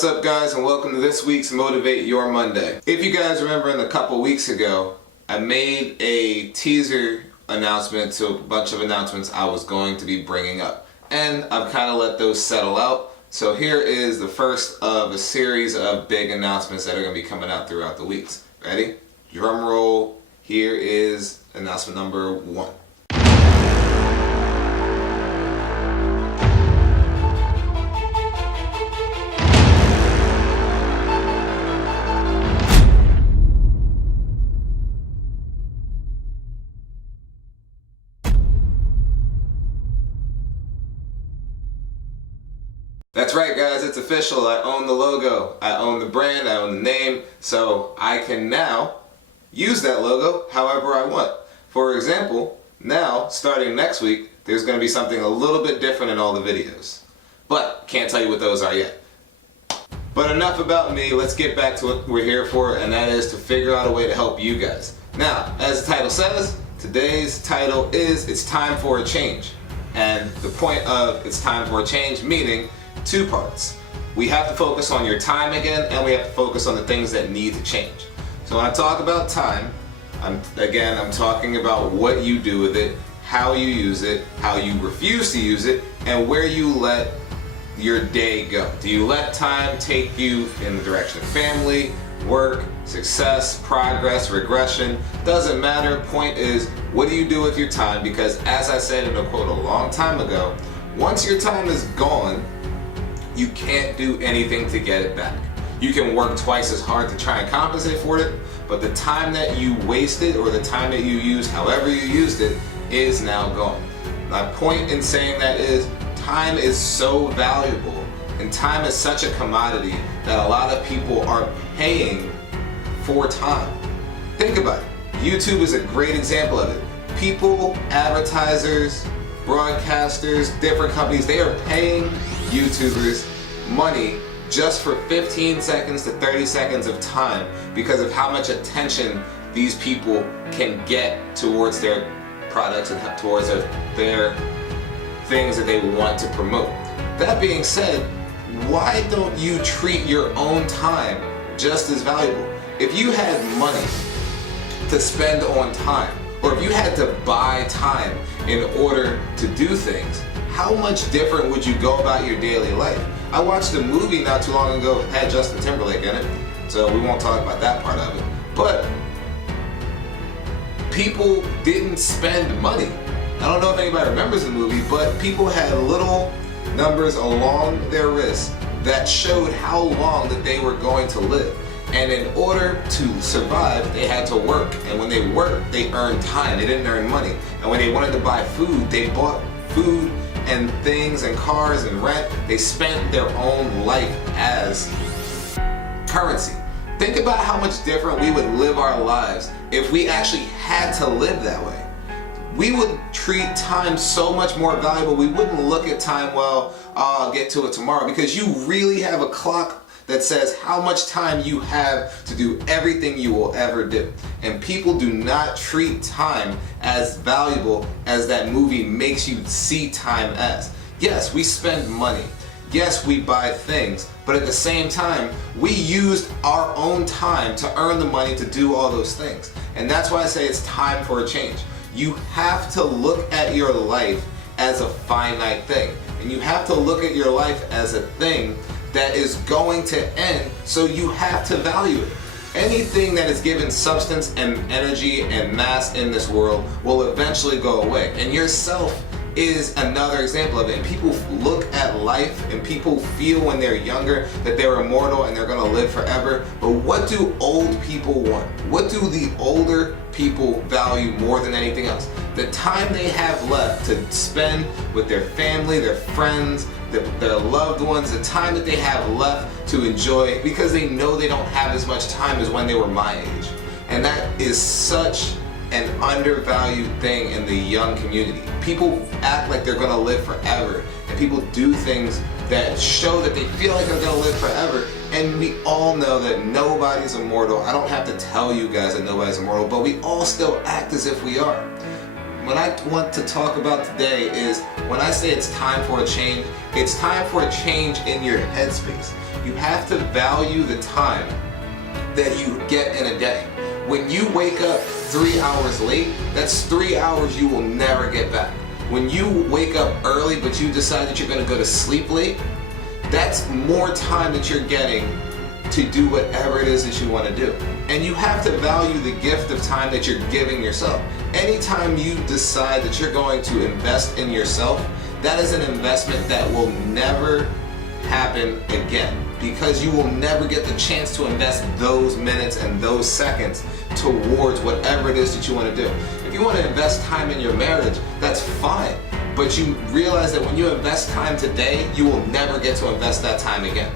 What's up guys, and welcome to this week's Motivate Your Monday. If you guys remember, in a couple weeks ago I made a teaser announcement to a bunch of announcements I was going to be bringing up, and I've kind of let those settle out. So here is the first of a series of big announcements that are going to be coming out throughout the weeks. Ready? Drum roll. Here is announcement number 1. That's right guys, it's official. I own the logo, I own the brand, I own the name, so I can now use that logo however I want. For example, now, starting next week, there's going to be something a little bit different in all the videos. But, can't tell you what those are yet. But enough about me, let's get back to what we're here for, and that is to figure out a way to help you guys. Now, as the title says, today's title is It's Time for a Change. And the point of It's Time for a Change meaning 2 parts. We have to focus on your time again, and we have to focus on the things that need to change. So when I talk about time, I'm talking about what you do with it, how you use it, how you refuse to use it, and where you let your day go. Do you let time take you in the direction of family, work, success, progress, regression? Doesn't matter. Point is, what do you do with your time? Because as I said in a quote a long time ago, once your time is gone, you can't do anything to get it back. You can work twice as hard to try and compensate for it, but the time that you wasted or the time that you used, however you used it, is now gone. My point in saying that is time is so valuable, and time is such a commodity that a lot of people are paying for time. Think about it. YouTube is a great example of it. People, advertisers, broadcasters, different companies, they are paying YouTubers money just for 15 seconds to 30 seconds of time because of how much attention these people can get towards their products and towards their things that they want to promote. That being said, why don't you treat your own time just as valuable? If you had money to spend on time, or if you had to buy time in order to do things, how much different would you go about your daily life? I watched a movie not too long ago, it had Justin Timberlake in it, so we won't talk about that part of it. But people didn't spend money. I don't know if anybody remembers the movie, but people had little numbers along their wrists that showed how long that they were going to live. And in order to survive, they had to work. And when they worked, they earned time. They didn't earn money. And when they wanted to buy food, they bought food and things and cars and rent. They spent their own life as currency. Think about how much different we would live our lives if we actually had to live that way. We would treat time so much more valuable. We wouldn't look at time, well, I'll get to it tomorrow, because you really have a clock that says how much time you have to do everything you will ever do. And people do not treat time as valuable as that movie makes you see time as. Yes, we spend money. Yes, we buy things. But at the same time, we used our own time to earn the money to do all those things. And that's why I say it's time for a change. You have to look at your life as a finite thing. And you have to look at your life as a thing that is going to end, so you have to value it. Anything that is given substance and energy and mass in this world will eventually go away. And yourself is another example of it. And people look at life and people feel when they're younger that they're immortal and they're going to live forever. But what do old people want? What do the older people value more than anything else? The time they have left to spend with their family, their friends, their loved ones, the time that they have left to enjoy, because they know they don't have as much time as when they were my age. And that is such an undervalued thing in the young community. People act like they're gonna live forever, and people do things that show that they feel like they're gonna live forever, and we all know that nobody's immortal. I don't have to tell you guys that nobody's immortal, but we all still act as if we are. what I want to talk about today is when I say it's time for a change, it's time for a change in your headspace. You have to value the time that you get in a day. When you wake up 3 hours late, that's 3 hours you will never get back. When you wake up early but you decide that you're going to go to sleep late, that's more time that you're getting to do whatever it is that you want to do. And you have to value the gift of time that you're giving yourself. Anytime you decide that you're going to invest in yourself, that is an investment that will never happen again, because you will never get the chance to invest those minutes and those seconds towards whatever it is that you want to do. If you want to invest time in your marriage, that's fine, but you realize that when you invest time today, you will never get to invest that time again.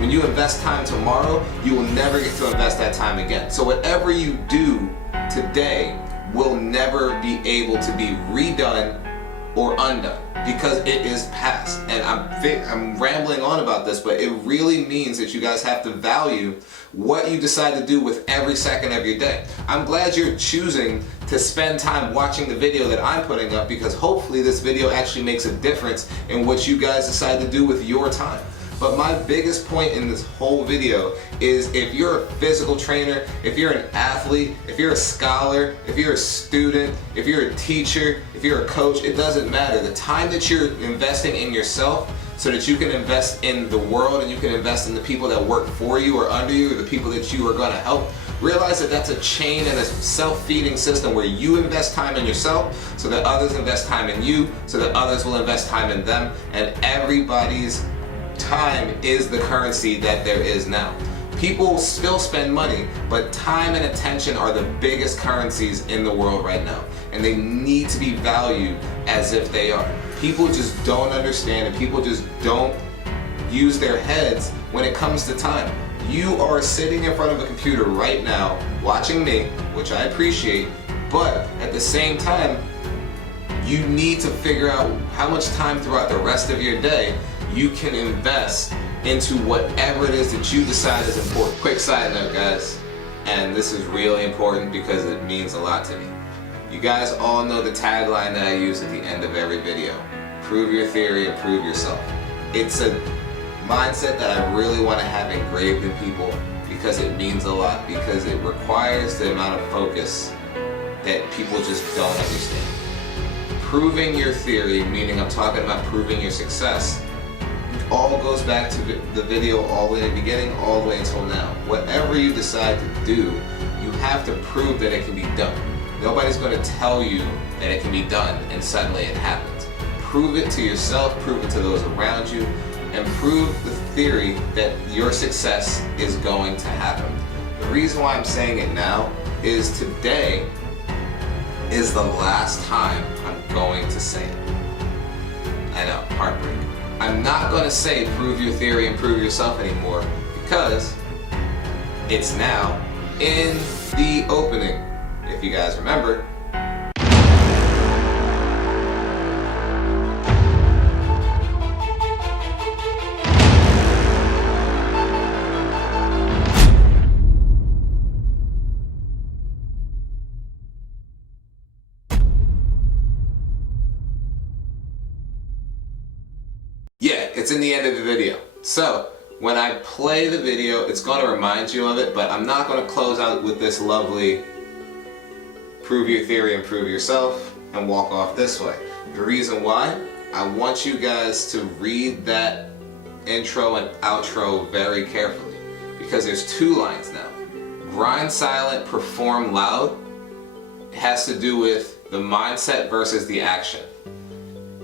When you invest time tomorrow, you will never get to invest that time again. So whatever you do today will never be able to be redone or undone, because it is past. And I'm rambling on about this, but it really means that you guys have to value what you decide to do with every second of your day. I'm glad you're choosing to spend time watching the video that I'm putting up, because hopefully this video actually makes a difference in what you guys decide to do with your time. But my biggest point in this whole video is, if you're a physical trainer, if you're an athlete, if you're a scholar, if you're a student, if you're a teacher, if you're a coach, it doesn't matter. The time that you're investing in yourself so that you can invest in the world and you can invest in the people that work for you or under you or the people that you are going to help, realize that that's a chain and a self-feeding system where you invest time in yourself so that others invest time in you, so that others will invest time in them, and everybody's time is the currency that there is now. People still spend money, but time and attention are the biggest currencies in the world right now, and they need to be valued as if they are. People just don't understand, and people just don't use their heads when it comes to time. You are sitting in front of a computer right now watching me, which I appreciate, but at the same time, you need to figure out how much time throughout the rest of your day you can invest into whatever it is that you decide is important. Quick side note, guys, and this is really important because it means a lot to me. You guys all know the tagline that I use at the end of every video: prove your theory and prove yourself. It's a mindset that I really want to have engraved in people because it means a lot, because it requires the amount of focus that people just don't understand. Proving your theory, meaning I'm talking about proving your success, all goes back to the video all the way in the beginning, all the way until now. Whatever you decide to do, you have to prove that it can be done. Nobody's going to tell you that it can be done and suddenly it happens. Prove it to yourself, prove it to those around you, and prove the theory that your success is going to happen. The reason why I'm saying it now is today is the last time I'm going to say it. I know, heartbreak. I'm not going to say prove your theory and prove yourself anymore, because it's now in the opening. If you guys remember, it's in the end of the video. So when I play the video, it's going to remind you of it, but I'm not going to close out with this lovely prove your theory and prove yourself and walk off this way. The reason why, I want you guys to read that intro and outro very carefully, because there's two lines now. Grind silent, perform loud. It has to do with the mindset versus the action.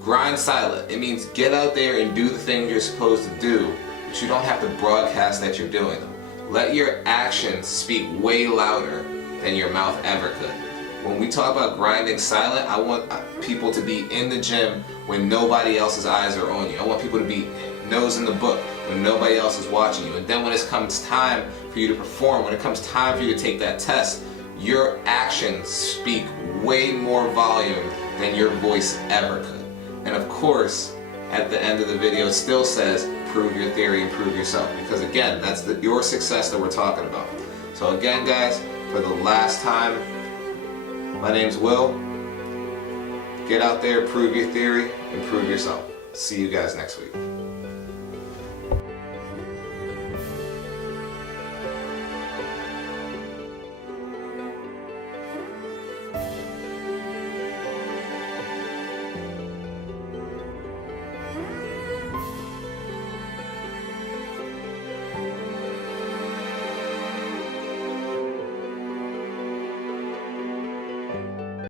Grind silent, it means get out there and do the things you're supposed to do, but you don't have to broadcast that you're doing them. Let your actions speak way louder than your mouth ever could. When we talk about grinding silent, I want people to be in the gym when nobody else's eyes are on you. I want people to be nose in the book when nobody else is watching you. And then when it comes time for you to perform, when it comes time for you to take that test, your actions speak way more volume than your voice ever could. And of course, at the end of the video, it still says, prove your theory and prove yourself. Because again, that's your success that we're talking about. So again, guys, for the last time, my name's Will. Get out there, prove your theory, and prove yourself. See you guys next week.